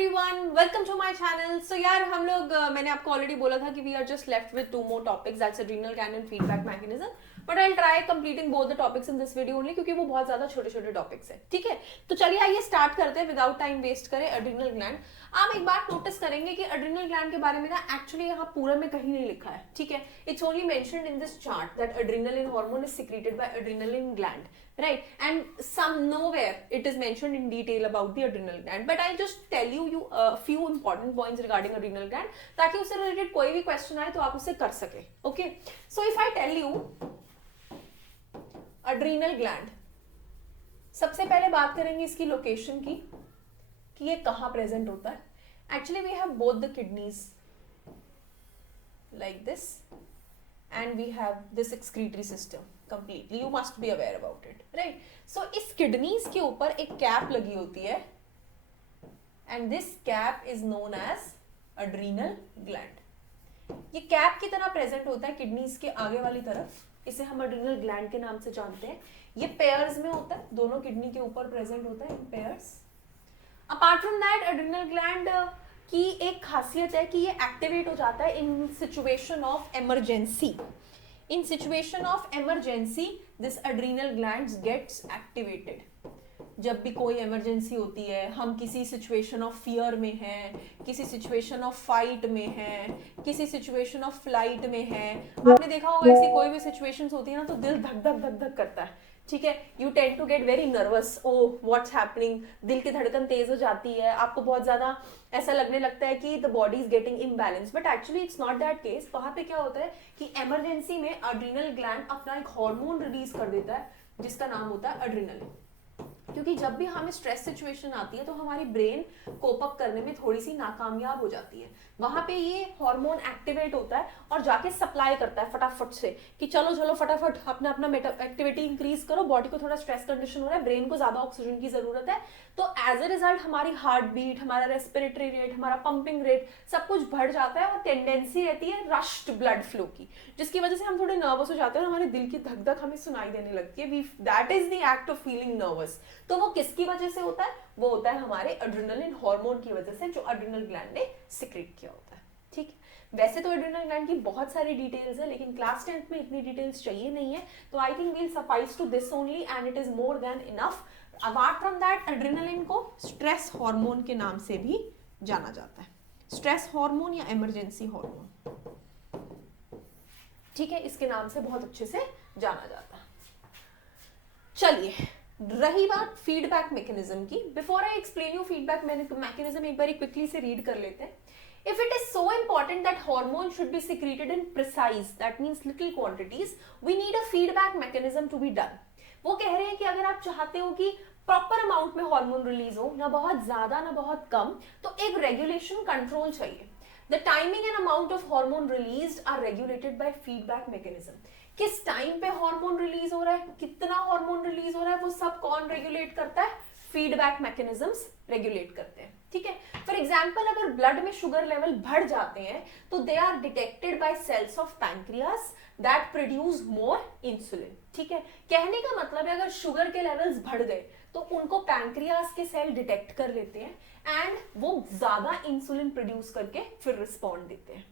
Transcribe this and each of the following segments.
Everyone, welcome to my channel. So यार हम लोग मैंने आपको ऑलरेडी बोला था कि we are just left with 2 more topics, that's adrenal gland and feedback mechanism. But I will try completing both the topics in this video only, क्योंकि वो बहुत ज्यादा छोटे छोटे टॉपिक्स हैं। ठीक है, तो चलिए आइए स्टार्ट करते हैं विदाउट टाइम वेस्ट करें। एड्रीनल ग्लैंड, आप एक बात नोटिस करेंगे कि एड्रीनल ग्लैंड के बारे में ना एक्चुअली यहाँ पूरा में कहीं नहीं लिखा है। ठीक है, it's only mentioned in this chart that adrenaline hormone is secreted by adrenaline gland, right? And some nowhere it is mentioned in detail about the adrenal gland, but I'll just tell you a few important points regarding adrenal gland ताकि उससे related कोई भी question आए तो आप उससे कर सके। Okay, so if I tell you adrenal gland, सबसे पहले बात करेंगे इसकी लोकेशन की कि ये कहाँ प्रेजेंट होता है। Actually we have both the kidneys like this and we have this excretory system completely, you must be aware about it, right? So इस किडनीज के ऊपर एक कैप लगी होती है and this cap is known as adrenal gland. ये cap की तरह प्रेजेंट होता है किडनीज के आगे वाली तरफ, इसे हम adrenal gland के नाम से जानते हैं। ये पेयर्स में होता है, दोनों किडनी के ऊपर प्रेजेंट होता है इन pairs. Apart from that adrenal gland की एक खासियत है कि ये एक्टिवेट हो जाता है in situation of emergency. In situation of emergency this adrenal glands gets activated. जब भी कोई इमरजेंसी होती है, हम किसी सिचुएशन ऑफ फियर में हैं, किसी सिचुएशन ऑफ फाइट में हैं, किसी सिचुएशन ऑफ फ्लाइट में हैं, आपने देखा होगा ऐसी कोई भी सिचुएशंस होती है ना तो दिल धक धक धक धक करता है। ठीक है, you tend to get very nervous, oh what's happening, दिल की धड़कन तेज हो जाती है, आपको बहुत ज्यादा ऐसा लगने लगता है कि the body is getting imbalance, but actually it's not that case. वहां पे क्या होता है कि इमरजेंसी में एड्रेनल ग्लैंड अपना एक हार्मोन रिलीज कर देता है जिसका नाम होता है एड्रेनलिन। क्योंकि जब भी हमें स्ट्रेस सिचुएशन आती है तो हमारी ब्रेन कोप अप करने में थोड़ी सी नाकामयाब हो जाती है, वहां पे ये हार्मोन एक्टिवेट होता है और जाके सप्लाई करता है फटाफट से कि चलो चलो फटाफट अपना अपना एक्टिविटी इंक्रीज करो, बॉडी को थोड़ा स्ट्रेस कंडीशन हो रहा है, ब्रेन को ज्यादा ऑक्सीजन की जरूरत है। तो एज ए रिजल्ट हमारी हार्ट बीट, हमारा रेस्पिरेटरी रेट, हमारा पंपिंग रेट सब कुछ बढ़ जाता है और टेंडेंसी रहती है रश्ड ब्लड फ्लो की, जिसकी वजह से हम थोड़े नर्वस हो जाते हैं और हमारे दिल की धक धक हमें सुनाई देने लगती है। That is the act of feeling nervous. तो वो किसकी वजह से होता है? वो होता है हमारे एड्रेनलिन हार्मोन की वजह से जो एड्रेनल ग्लैंड ने सिक्रेट किया होता है। ठीक है, वैसे तो एड्रेनल ग्लैंड की बहुत सारी डिटेल्स है, लेकिन क्लास 10th में इतनी डिटेल्स चाहिए नहीं है, तो I think we'll suffice to this only and it is more than enough. Apart from that adrenaline को स्ट्रेस हार्मोन के नाम से भी जाना जाता है, स्ट्रेस हार्मोन या इमरजेंसी हार्मोन। ठीक है, इसके नाम से बहुत अच्छे से जाना जाता है। चलिए, रही बात फीडबैक मैकेनिज्म की। Before I explain you feedback mechanism, एक बार क्विकली से रीड कर लेते हैं। If it is so important that hormone should be secreted in precise, that means little quantities, we need a feedback mechanism to be done. वो कह रहे हैं कि अगर आप चाहते हो कि प्रॉपर अमाउंट में हार्मोन रिलीज हो, ना बहुत ज्यादा ना बहुत कम, तो एक रेगुलेशन कंट्रोल चाहिए। The timing and amount of hormone released are regulated by feedback mechanism. किस टाइम पे हार्मोन रिलीज हो रहा है, कितना हार्मोन रिलीज हो रहा है, वो सब कौन रेगुलेट करता है? फीडबैक मैकेनिज्म्स रेगुलेट करते हैं। ठीक है, फॉर एग्जाम्पल अगर ब्लड में शुगर लेवल बढ़ जाते हैं तो they are detected by cells of pancreas that produce more insulin. ठीक है, कहने का मतलब है अगर शुगर के लेवल्स बढ़ गए तो उनको पैंक्रियास के सेल डिटेक्ट कर लेते हैं एंड वो ज्यादा इंसुलिन प्रोड्यूस करके फिर रिस्पॉन्ड देते हैं।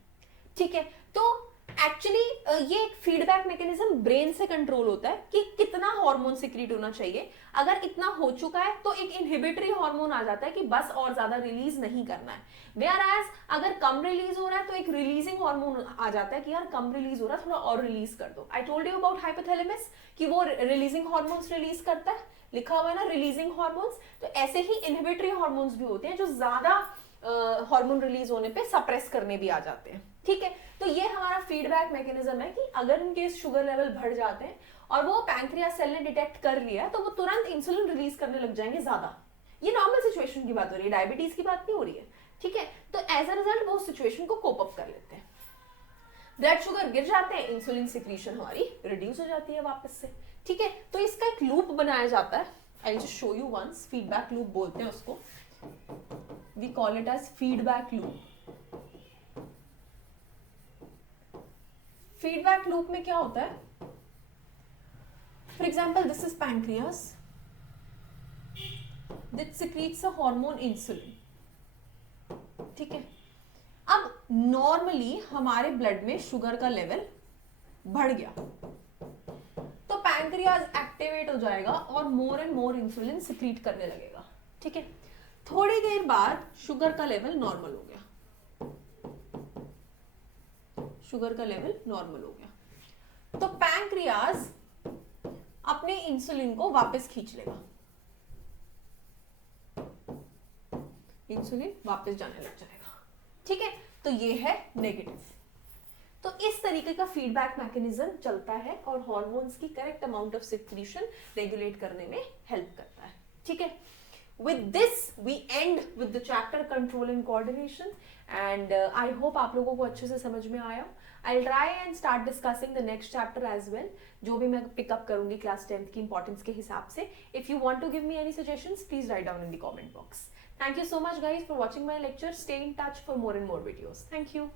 ठीक है, तो एक्चुअली ये एक फीडबैक मैकेनिज्म ब्रेन से कंट्रोल होता है कि कितना हार्मोन सिक्रीट होना चाहिए। अगर इतना हो चुका है तो एक इनहिबिटरी हार्मोन आ जाता है कि बस और ज्यादा रिलीज नहीं करना है। वेयर एज अगर कम रिलीज हो रहा है तो एक रिलीजिंग हार्मोन आ जाता है कि यार कम रिलीज हो रहा है, थोड़ा और रिलीज कर दो। I told you about hypothalamus कि वो रिलीजिंग हार्मोन्स रिलीज करता है, लिखा हुआ है ना रिलीजिंग हार्मोन्स। तो ऐसे ही इनहिबिटरी हार्मोन्स भी होते हैं जो ज्यादा हार्मोन रिलीज होने पे सप्रेस करने भी आ जाते हैं। ठीक है, तो ये हमारा फीडबैक मैकेनिज्म है कि अगर इनके शुगर लेवल बढ़ जाते हैं और वो पैंक्रियास सेल ने डिटेक्ट कर लिया तो वो तुरंत इंसुलिन रिलीज करने लग जाएंगे ज्यादा। ये नॉर्मल सिचुएशन की बात हो रही है, डायबिटीज की बात नहीं हो रही है। ठीक है, तो एज अ रिजल्ट वो सिचुएशन को कोप अप कर लेते हैं, ब्लड शुगर गिर जाते हैं, इंसुलिन सिक्रीशन हमारी रिड्यूस हो जाती है वापस से। ठीक है, तो इसका एक लूप बनाया जाता है। I will just show you once, feedback loop बोलते हैं उसको, we call it as feedback loop. Feedback loop में क्या होता है? For example this is pancreas, this secretes a hormone insulin. ठीक है। अब नॉर्मली हमारे ब्लड में शुगर का लेवल बढ़ गया तो पैंक्रियाज एक्टिवेट हो जाएगा और more and more insulin secrete करने लगेगा, ठीक है। थोड़ी देर बाद शुगर का लेवल नॉर्मल हो गया, शुगर का लेवल नॉर्मल हो गया तो पैंक्रियाज अपने इंसुलिन को वापस खींच लेगा, इंसुलिन वापस जाने लग जाएगा, ठीक है। तो ये है नेगेटिव। तो इस तरीके का फीडबैक मैकेनिज्म चलता है और हार्मोन्स की correct amount of secretion regulate करने में हेल्प करता है, ठीक है। With this we end with the chapter control and coordination and I hope आप लोगों को अच्छे से समझ में आया। I'll try and start discussing the next chapter as well, जो भी मैं pick up करूंगी क्लास 10th की importance के हिसाब से। If you want to give me any suggestions, please write down in the comment box. Thank you so much guys for watching my lecture. Stay in touch for more and more videos. Thank you.